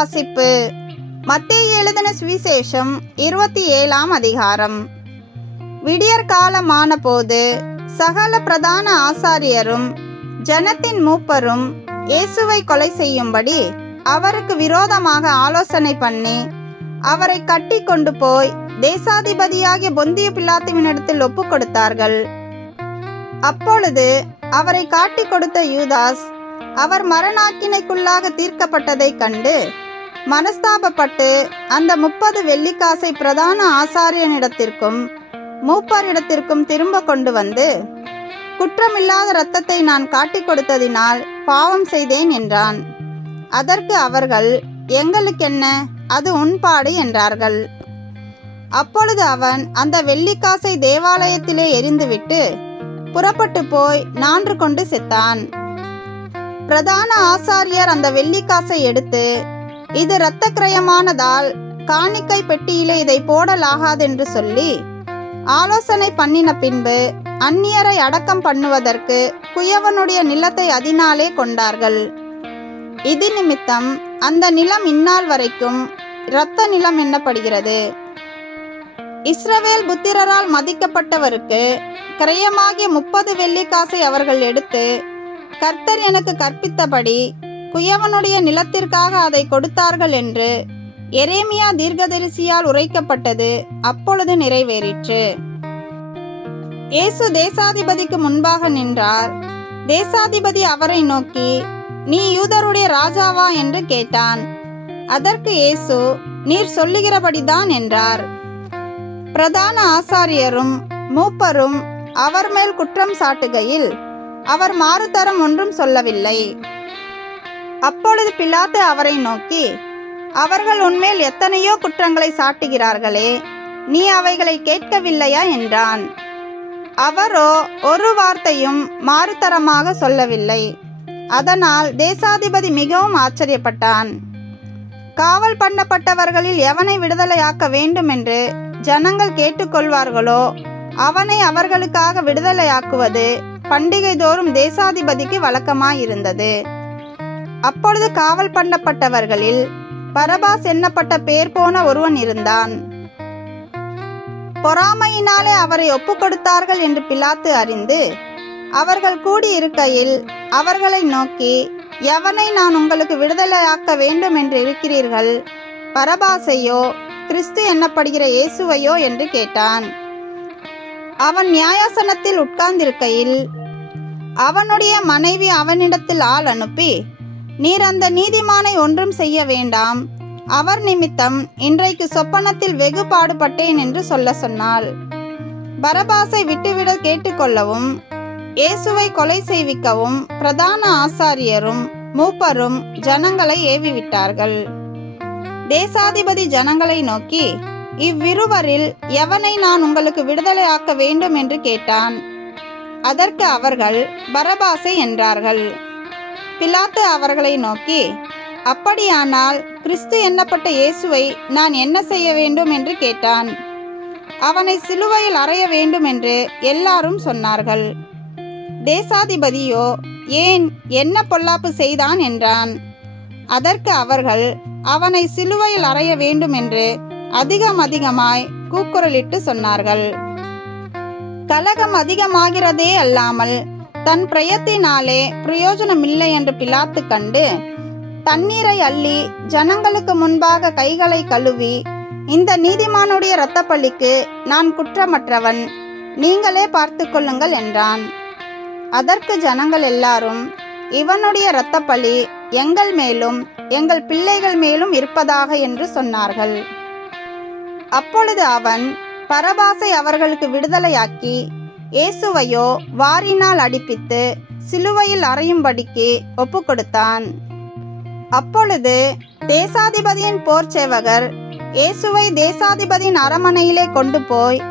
வாசிப்பு. மத்தேயு எழுதின சுவிசேஷம் 27ஆம் அதிகாரம். விடியற்காலமான போது சகல பிரதான ஆசாரியரும் ஜனத்தின் மூப்பரும் இயேசுவை கொலை செய்யும்படி அவருக்கு விரோதமாக ஆலோசனை பண்ணி அவரை கட்டி கொண்டு போய் தேசாதிபதியாகிய பொந்தியு பிலாத்துவினிடத்தில் ஒப்பு கொடுத்தார்கள். அப்பொழுது அவரை காட்டி கொடுத்த யூதாஸ் அவர் மரணாக்கினைக்குள்ளாக தீர்க்கப்பட்டதை கண்டு மனஸ்தாபப்பட்டு அந்த 30 வெள்ளிக்காசை பிரதான ஆசாரியனிடத்திற்கும் மூப்பரிடத்திற்கும் திரும்ப கொண்டு வந்து, குற்றமில்லாத இரத்தத்தை நான் காட்டி கொடுத்ததினால் பாவம் செய்தேன் என்றான். அதற்கு அவர்கள், எங்களுக்கென்ன, அது உன்பாடு என்றார்கள். அப்பொழுது அவன் அந்த வெள்ளிக்காசை தேவாலயத்திலே எறிந்துவிட்டு புறப்பட்டு போய் நான்று கொண்டு செத்தான். பிரதான ஆசாரியர் அந்த வெள்ளிக்காசை எடுத்து, இது இரத்த கிரயமானதால் காணிக்கை பெட்டியிலே இதை போடலாகாதென்று சொல்லி ஆலோசனை பண்ணின பின்பு அந்நியரை அடக்கம் பண்ணுவதற்கு குயவனுடைய நிலத்தை அதனாலே கொண்டார்கள். இது நிமித்தம் அந்த நிலம் இந்நாள் வரைக்கும் இரத்த நிலம் எண்ணப்படுகிறது. இஸ்ரவேல் புத்திரரால் மதிக்கப்பட்டவருக்கு கிரயமாகிய 30 வெள்ளிக்காசை அவர்கள் எடுத்து, கர்த்தர் எனக்கு கற்பித்தபடி குயவனுடைய நிலத்திற்காக அதை கொடுத்தார்கள் என்று எரேமியா தீர்க்கதரிசியால் உரைக்கப்பட்டது அப்பொழுது நிறைவேறிற்று. இயேசு தேசாதிபதிக்கு முன்பாக நின்றார். தேசாதிபதி அவரை நோக்கி, நீ யூதருடைய ராஜாவா என்று கேட்டான். அதற்கு இயேசு, நீர் சொல்லுகிறபடிதான் என்றார். பிரதான ஆசாரியரும் மூப்பரும் அவர் மேல் குற்றம் சாட்டுகையில் அவர் மாறுதரம் ஒன்றும் சொல்லவில்லை. அப்பொழுது பிலாத்து அவரை நோக்கி, அவர்கள் உன்மேல் எத்தனையோ குற்றங்களை சாட்டுகிறார்களே, நீ அவைகளை கேட்கவில்லையா என்றான். அவரோ ஒரு வார்த்தையும் மாறுதரமாக சொல்லவில்லை. அதனால் தேசாதிபதி மிகவும் ஆச்சரியப்பட்டான். காவல் பண்ணப்பட்டவர்களில் எவனை விடுதலையாக்க வேண்டும் என்று ஜனங்கள் கேட்டுக்கொள்வார்களோ அவனை அவர்களுக்காக விடுதலையாக்குவது பண்டிகை தோறும் தேசாதிபதிக்கு வழக்கமாயிருந்தது. அப்பொழுது காவல் பண்ணப்பட்டவர்களில் பரபாஸ் எண்ணப்பட்ட பேர் போன ஒருவன் இருந்தான். பொறாமையினாலே அவரை ஒப்பு கொடுத்தார்கள் என்று பிலாத்து அறிந்து அவர்கள் கூடியிருக்கையில் அவர்களை நோக்கி, எவனை நான் உங்களுக்கு விடுதலையாக்க வேண்டும் என்று இருக்கிறீர்கள், பரபாசையோ கிறிஸ்து எண்ணப்படுகிற இயேசுவையோ என்று கேட்டான். அவன் நியாயாசனத்தில் உட்கார்ந்திருக்கையில் அவனுடைய மனைவி அவனிடத்தில் ஆள் அனுப்பி, நீர் அந்த நீதிமானை ஒன்றும் செய்ய வேண்டாம், அவர் நிமித்தம் இன்றைக்கு சொப்பனத்தில் வெகு பாடுபட்டேன் என்று சொல்ல சொன்னாள். பரபாசை விட்டுவிட கேட்டுக்கொள்ளவும் இயேசுவை கொலை செய்விக்கவும் பிரதான ஆசாரியரும் மூப்பரும் ஜனங்களை ஏவிவிட்டார்கள். தேசாதிபதி ஜனங்களை நோக்கி, இவ்விருவரில் எவனை நான் உங்களுக்கு விடுதலையாக்க வேண்டும் என்று கேட்டான். அதற்கு அவர்கள் பரபாசை என்றார்கள். பிலாத்து அவர்களை நோக்கி, அப்படியானால் கிறிஸ்து எண்ணப்பட்ட இயேசுவை நான் என்ன செய்ய வேண்டும் என்று கேட்டான். அவனை சிலுவையில் அறைய வேண்டும் என்று எல்லாரும் சொன்னார்கள். தேசாதிபதியோ, ஏன், என்ன பொல்லாப்பு செய்தான் என்றான். அதற்கு அவர்கள், அவனை சிலுவையில் அறைய வேண்டும் என்று அதிகமாய் கூக்குரலிட்டு சொன்னார்கள். கலகம் அதிகமாகிறதே அல்லாமல் தன் பிரயத்தினாலே பிரயோஜனமில்லை என்று பிலாத்து கண்டு தண்ணீரை அள்ளி ஜனங்களுக்கு முன்பாக கைகளை கழுவி, இந்த நீதிமானுடைய இரத்தப்பழிக்கு நான் குற்றமற்றவன், நீங்களே பார்த்து கொள்ளுங்கள் என்றான். அதற்கு ஜனங்கள் எல்லாரும், இவனுடைய இரத்தப்பழி எங்கள் மேலும் எங்கள் பிள்ளைகள் மேலும் இருப்பதாக என்று சொன்னார்கள். அப்பொழுது அவன் பரபாசை அவர்களுக்கு விடுதலையாக்கி இயேசுவையோ வாரினால் அடிப்பித்து சிலுவையில் அறையும்படிக்கு ஒப்பு கொடுத்தான். அப்பொழுது தேசாதிபதியின் போர்ச்சேவகர் இயேசுவை தேசாதிபதியின் அரமனையிலே கொண்டு போய்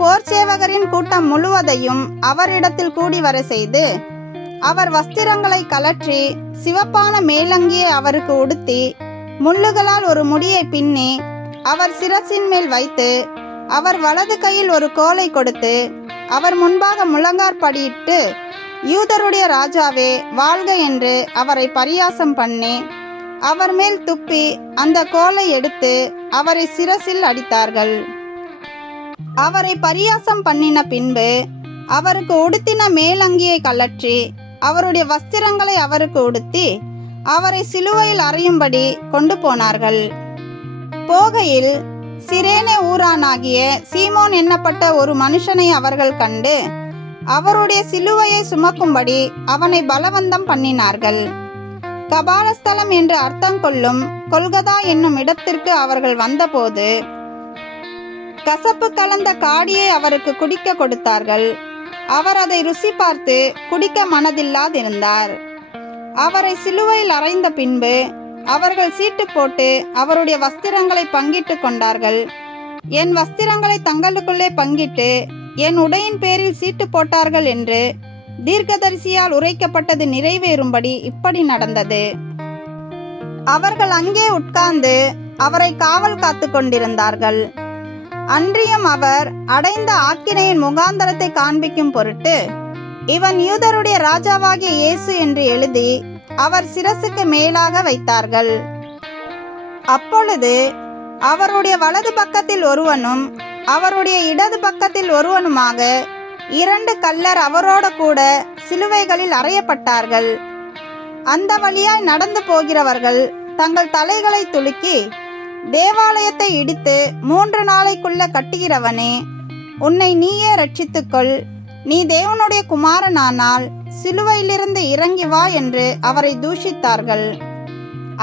போர்ச்சேவகரின் கூட்டம் முழுவதையும் அவரிடத்தில் கூடி வர செய்து அவர் வஸ்திரங்களை கலற்றி சிவப்பான மேலங்கியை அவருக்கு உடுத்தி முள்ளுகளால் ஒரு முடியை பின்னி அவர் சிரசின் மேல் வைத்து அவர் வலது கையில் ஒரு கோலை கொடுத்து அவர் முன்பாக முழங்காற்படியிட்டு, யூதருடைய ராஜாவே வாழ்க என்று அவரை பரியாசம் பண்ணி அவர் மேல் துப்பி அந்த கோலை எடுத்து அவரை சிரசில் அடித்தார்கள். அவரை பரியாசம் பண்ணின பின்பு அவருக்கு உடுத்தின மேலங்கியை கழற்றி அவருடைய வஸ்திரங்களை அவருக்கு உடுத்தி அவரை சிலுவையில் அறையும்படி கொண்டு போனார்கள். போகையில் சிரேனே ஊரானாகிய சீமோன் என்னப்பட்ட ஒரு மனுஷனை அவர்கள் கண்டு அவருடைய சிலுவையை சுமக்கும்படி அவனை பலவந்தம் பண்ணினார்கள். கபாலஸ்தலம் என்று அர்த்தம் கொள்ளும் கொல்கதா என்னும் இடத்திற்கு அவர்கள் வந்தபோது கசப்பு கலந்த காடியை அவருக்கு குடிக்க கொடுத்தார்கள். அவர் அதை ருசி பார்த்து குடிக்க மனதில்லாதிருந்தார். அவரை சிலுவையில் அறைந்த பின்பு அவர்கள் சீட்டு போட்டு அவருடைய வஸ்திரங்களை பங்கிட்டு கொண்டார்கள். என் வஸ்திரங்களை தங்களுக்குள்ளே பங்கிட்டு என் உடையின் பேரில் சீட்டு போட்டார்கள் என்று தீர்க்கதரிசியால் உரைக்கப்பட்டது நிறைவேறும்படி இப்படி நடந்தது. அவர்கள் அங்கே உட்கார்ந்து அவரை காவல் காத்து கொண்டிருந்தார்கள். அன்றியும் அவர் அடைந்த ஆக்கினையின் முகாந்தரத்தை காண்பிக்கும் பொருட்டு, இவன் யூதருடைய ராஜாவாகிய இயேசு என்று எழுதி அவர் சிரசுக்கு மேலாக வைத்தார்கள். அப்பொழுது அவருடைய வலது பக்கத்தில் ஒருவனும் அவருடைய இடது பக்கத்தில் ஒருவனுமாக 2 கள்ளர் அவரோட கூட சிலுவைகளில் அறையப்பட்டார்கள். அந்த வழியாய் நடந்து போகிறவர்கள் தங்கள் தலைகளை துலுக்கி, தேவாலயத்தை இடித்து 3 நாளைக்குள்ள கட்டுகிறவனே, உன்னை நீயே ரட்சித்துக்கொள், நீ தேவனுடைய குமாரனானால் சிலுவையிலிருந்து இறங்கி வா என்று அவரை தூஷித்தார்கள்.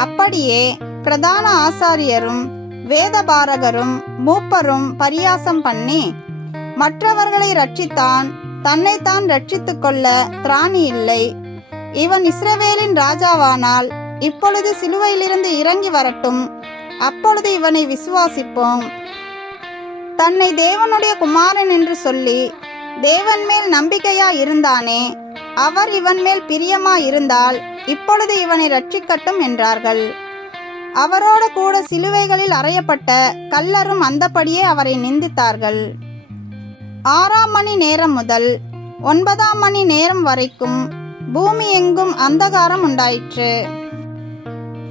அப்படியே பிரதான ஆசாரியரும் வேதபாரகரும் மூப்பரும் பரியாசம் பண்ணி, மற்றவர்களை ரட்சித்தான், தன்னைத்தான் ரட்சித்து கொள்ள திராணி இல்லை. இவன் இஸ்ரவேலின் ராஜாவானால் இப்பொழுது சிலுவையிலிருந்து இறங்கி வரட்டும், அப்பொழுது இவனை விசுவாசிப்போம். தன்னை தேவனுடைய குமாரன் என்று சொல்லி தேவன் மேல் நம்பிக்கையா இருந்தானே, அவர் இவன் மேல் பிரியமா இருந்தால் இப்பொழுது இவனை ரட்சிக்கட்டும் என்றார்கள். அவரோடு கூட சிலுவைகளில் அறையப்பட்ட கள்ளரும் அந்தபடியே அவரை நிந்தித்தார்கள். 6ஆம் மணி நேரம் முதல் 9ஆம் மணி நேரம் வரைக்கும் பூமி எங்கும் அந்தகாரம் உண்டாயிற்று.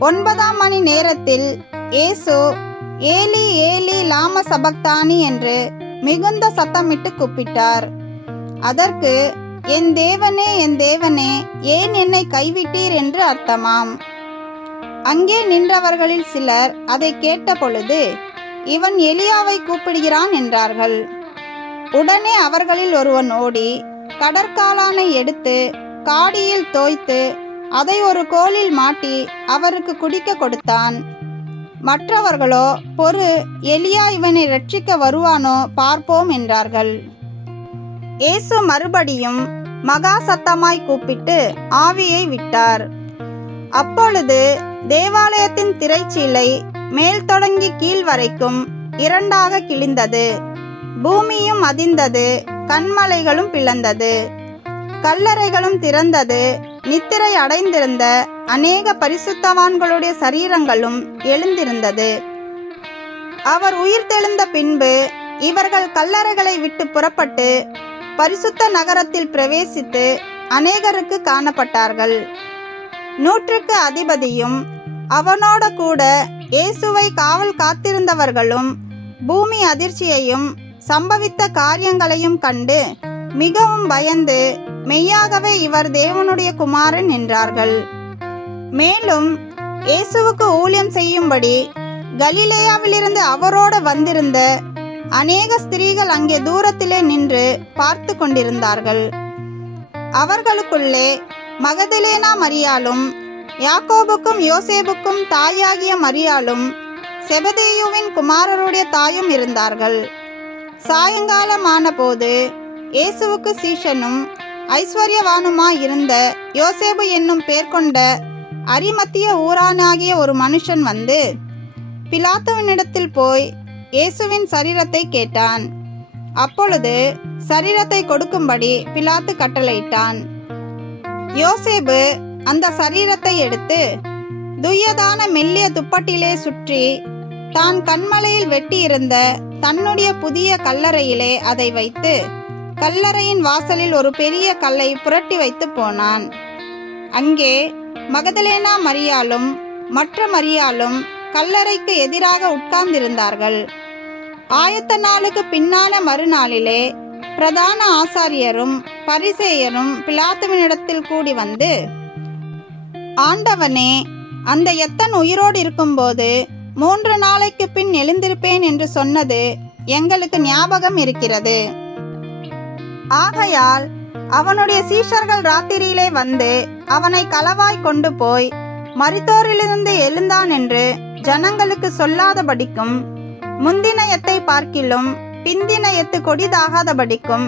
9ஆம் மணி நேரத்தில் இயேசு ஏலி ஏலி லாம சபக்தானி என்று மிகுந்த சத்தமிட்டு கூப்பிட்டார். அதற்கு, என் தேவனே என் தேவனே, ஏன் என்னை கைவிட்டீர் என்று அர்த்தமாம். அங்கே நின்றவர்களில் சிலர் அதை கேட்ட பொழுது, இவன் எலியாவை கூப்பிடுகிறான் என்றார்கள். உடனே அவர்களில் ஒருவன் ஓடி கடற்காலானை எடுத்து காடியில் தோய்த்து அதை ஒரு கோலில் மாட்டி அவருக்கு குடிக்க கொடுத்தான். மற்றவர்களோ, பொறு, எலியா இவனை ரட்சிக்க வருவானோ பார்ப்போம் என்றார்கள். இயேசு மறுபடியும் மகா சத்தமாய் கூப்பிட்டு ஆவியை விட்டார். அப்பொழுது தேவாலயத்தின் திரைச்சீலை மேல் தொடங்கி கீழ் வரைக்கும் 2ஆக கிழிந்தது. பூமியும் அதிர்ந்தது, கன்மலைகளும் பிளந்தது, கல்லறைகளும் திறந்தது. நித்திரை அடைந்திருந்த அநேக பரிசுத்தவான்களுடைய சரீரங்களும் எழுந்திருந்தது. அவர் உயிர்த்தெழுந்த பின்பு இவர்கள் கல்லறைகளை விட்டு புறப்பட்டு பரிசுத்த நகரத்தில் பிரவேசித்து அநேகருக்கு காணப்பட்டார்கள். 100க்கு அதிபதியும் அவனோட கூட இயேசுவை காவல் காத்திருந்தவர்களும் பூமி அதிர்ச்சியையும் சம்பவித்த காரியங்களையும் கண்டு மிகவும் பயந்து, மெய்யாகவே இவர் தேவனுடைய குமாரன் என்றார்கள். மேலும் இயேசுவுக்கு ஊழியம் செய்யும்படி கலிலேயாவிலிருந்து அவரோடு வந்திருந்த அநேக ஸ்திரீகள் அங்கே தூரத்திலே நின்று பார்த்து கொண்டிருந்தார்கள். அவர்களுக்குள்ளே மகதலேனா மரியாளும், யாக்கோபுக்கும் யோசேப்புக்கும் தாயாகிய மரியாளும், செபதேயுவின் குமாரருடைய தாயும் இருந்தார்கள். சாயங்காலமான போது இயேசுவுக்கு சீஷனும் ஐஸ்வர்யவானுமாயிருந்த யோசேப்பு என்னும் பேர் கொண்ட அரிமத்திய ஊரானாகிய ஒரு மனுஷன் வந்து பிலாத்துவினிடத்தில் போய் இயேசுவின் சரீரத்தை கேட்டான். அப்பொழுது சரீரத்தை கொடுக்கும்படி பிலாத்து கட்டளையிட்டான். யோசேப்பு அந்த சரீரத்தை எடுத்து துய்யதான மெல்லிய துப்பட்டிலே சுற்றி தான் கன்மலையில் வெட்டியிருந்த தன்னுடைய புதிய கல்லறையிலே அதை வைத்து கல்லறையின் வாசலில் ஒரு பெரிய கல்லை புரட்டி வைத்து போனான். அங்கே மகதலேனா மரியாளும் மற்ற மரியாளும் கல்லறைக்கு எதிராக உட்கார்ந்திருந்தார்கள். ஆயத்த நாளுக்கு பின்னான மறுநாளிலே பிரதான ஆசாரியரும் பரிசேயரும் பிலாத்துவினிடத்தில் கூடி வந்து, ஆண்டவனே, அந்த எத்தன் உயிரோடு இருக்கும்போது 3 நாளைக்கு பின் எழுந்திருப்பேன் என்று சொன்னது எங்களுக்கு ஞாபகம் இருக்கிறது. ஆகையால் அவனுடைய சீஷர்கள் ராத்திரியிலே வந்து அவனை களவாய் கொண்டு போய் மரித்தோரிலிருந்து எழுந்தான் என்று ஜனங்களுக்கு சொல்லாதபடிக்கும், முந்தினயத்தை பார்க்கிலும் பிந்தினயத்து கொடிதாகாதபடிக்கும்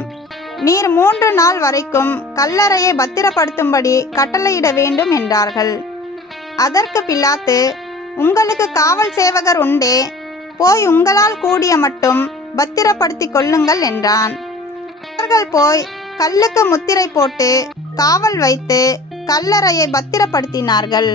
நீர் 3 நாள் வரைக்கும் கல்லறையை பத்திரப்படுத்தும்படி கட்டளையிட வேண்டும் என்றார்கள். அதற்கு பிலாத்து, உங்களுக்கு காவல் சேவகர் உண்டே, போய் உங்களால் கூடிய மட்டும் பத்திரப்படுத்தி கொள்ளுங்கள் என்றான். அவர்கள் போய் கல்லுக்கு முத்திரை போட்டு காவல் வைத்து கல்லறையை பத்திரப்படுத்தினார்கள்.